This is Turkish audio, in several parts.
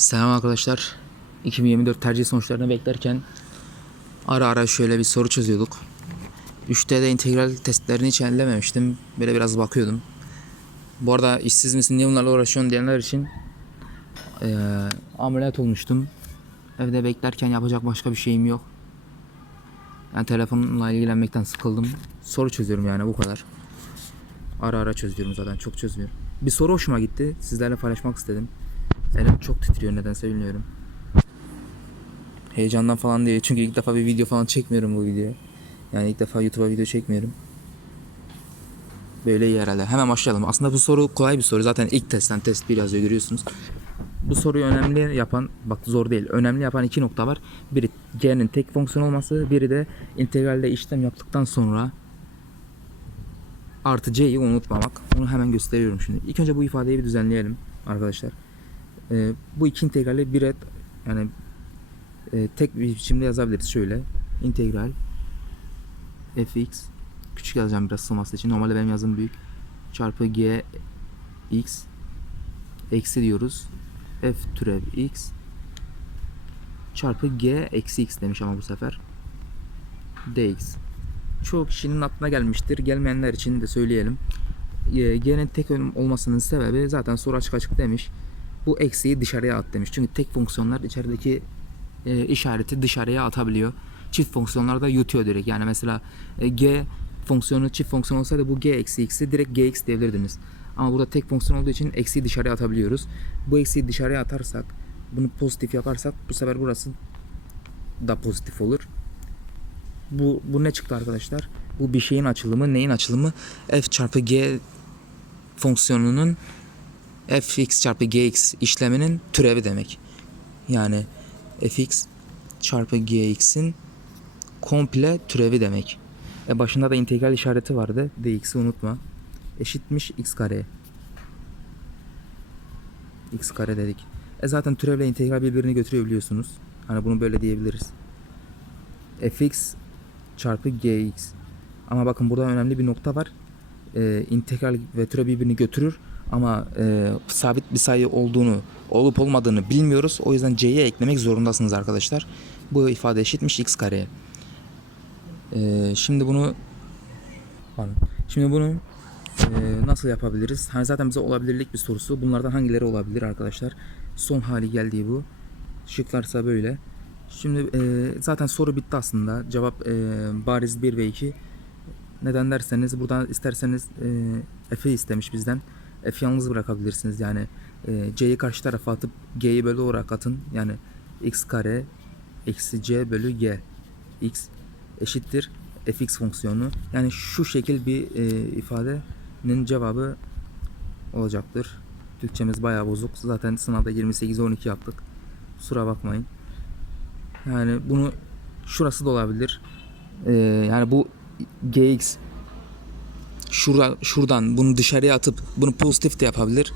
Selam arkadaşlar. 2024 tercih sonuçlarını beklerken ara ara şöyle bir soru çözüyorduk. 3'te de integral testlerini hiç ellememiştim. Böyle biraz bakıyordum. Bu arada işsiz misin niye bunlarla uğraşıyorsun diyenler için eee ameliyat olmuştum. Evde beklerken yapacak başka bir şeyim yok. Yani telefonla ilgilenmekten sıkıldım. Soru çözüyorum yani bu kadar. Ara ara çözüyorum zaten çok çözmüyorum. Bir soru hoşuma gitti. Sizlerle paylaşmak istedim. Elim çok titriyor nedense bilmiyorum. Heyecandan falan değil. Çünkü ilk defa bir video falan çekmiyorum bu videoya. Yani ilk defa YouTube'a video çekmiyorum. Böyle iyi herhalde. Hemen başlayalım. Aslında bu soru kolay bir soru. Zaten ilk testten test bir yazıyor görüyorsunuz. Bu soruyu önemli yapan, bak zor değil. Önemli yapan iki nokta var. Biri G'nin tek fonksiyon olması, biri de integralde işlem yaptıktan sonra artı C'yi unutmamak. Onu hemen gösteriyorum şimdi. İlk önce bu ifadeyi bir düzenleyelim arkadaşlar. Ee, bu iki integrali bir et yani e, tek bir biçimde yazabiliriz şöyle. İntegral fx küçük yazacağım biraz sığması için. Normalde benim yazım büyük. Çarpı g x eksi diyoruz. f türev x çarpı g eksi x demiş ama bu sefer dx. Çoğu kişinin aklına gelmiştir. Gelmeyenler için de söyleyelim. E, G'nin tek olmasının sebebi zaten soru açık açık demiş. Bu eksiği dışarıya at demiş. Çünkü tek fonksiyonlar içerideki e, işareti dışarıya atabiliyor. Çift fonksiyonlar da yutuyor direkt. Yani mesela e, G fonksiyonu çift fonksiyon olsaydı bu G eksi x'i direkt Gx diyebilirdiniz. Ama burada tek fonksiyon olduğu için eksiği dışarıya atabiliyoruz. Bu eksiği dışarıya atarsak bunu pozitif yaparsak bu sefer burası da pozitif olur. Bu, bu ne çıktı arkadaşlar? Bu bir şeyin açılımı. Neyin açılımı? f çarpı g fonksiyonunun fx çarpı gx işleminin türevi demek. Yani fx çarpı gx'in komple türevi demek. E başında da integral işareti vardı. dx'i unutma. Eşitmiş x kare. x kare dedik. E zaten türevle integral birbirini götürüyor biliyorsunuz. Hani bunu böyle diyebiliriz. fx çarpı gx. Ama bakın burada önemli bir nokta var. E, integral ve türev birbirini götürür ama e, sabit bir sayı olduğunu olup olmadığını bilmiyoruz. O yüzden c'ye eklemek zorundasınız arkadaşlar. Bu ifade eşitmiş x kareye. E, şimdi bunu pardon. Şimdi bunu e, nasıl yapabiliriz? Hani zaten bize olabilirlik bir sorusu. Bunlardan hangileri olabilir arkadaşlar? Son hali geldiği bu. Şıklarsa böyle. Şimdi e, zaten soru bitti aslında. Cevap e, bariz 1 ve 2. Neden derseniz buradan isterseniz e, F'i istemiş bizden. F yalnız bırakabilirsiniz. Yani e, C'yi karşı tarafa atıp G'yi bölü olarak atın. Yani x kare eksi C bölü G x eşittir fx fonksiyonu. Yani şu şekil bir e, ifadenin cevabı olacaktır. Türkçemiz bayağı bozuk. Zaten sınavda 28'e 12 yaptık. Kusura bakmayın. Yani bunu şurası da olabilir. Ee, yani bu gx şura, şuradan bunu dışarıya atıp bunu pozitif de yapabilir.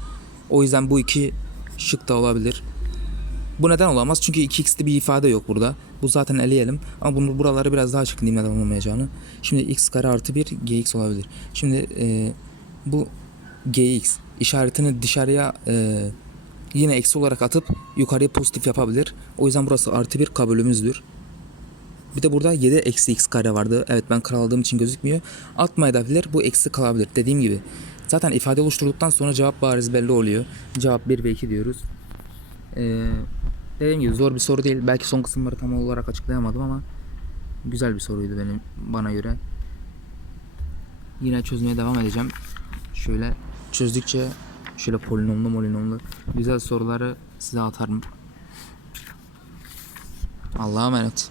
O yüzden bu iki şık da olabilir. Bu neden olamaz? Çünkü 2x'li bir ifade yok burada. Bu zaten eleyelim. Ama bunu buraları biraz daha açıklayayım neden olamayacağını. Şimdi x kare artı 1 gx olabilir. Şimdi e, bu gx işaretini dışarıya e, yine eksi olarak atıp yukarıya pozitif yapabilir. O yüzden burası artı bir kabulümüzdür. Bir de burada 7 eksi x kare vardı. Evet ben karaladığım için gözükmüyor. Atmayabilir bu eksi kalabilir. Dediğim gibi. Zaten ifade oluşturduktan sonra cevap bariz belli oluyor. Cevap 1 ve 2 diyoruz. Ee, dediğim gibi zor bir soru değil. Belki son kısımları tam olarak açıklayamadım ama güzel bir soruydu benim bana göre. Yine çözmeye devam edeceğim. Şöyle çözdükçe şöyle polinomlu molinomlu güzel soruları size atarım. Allah'a emanet.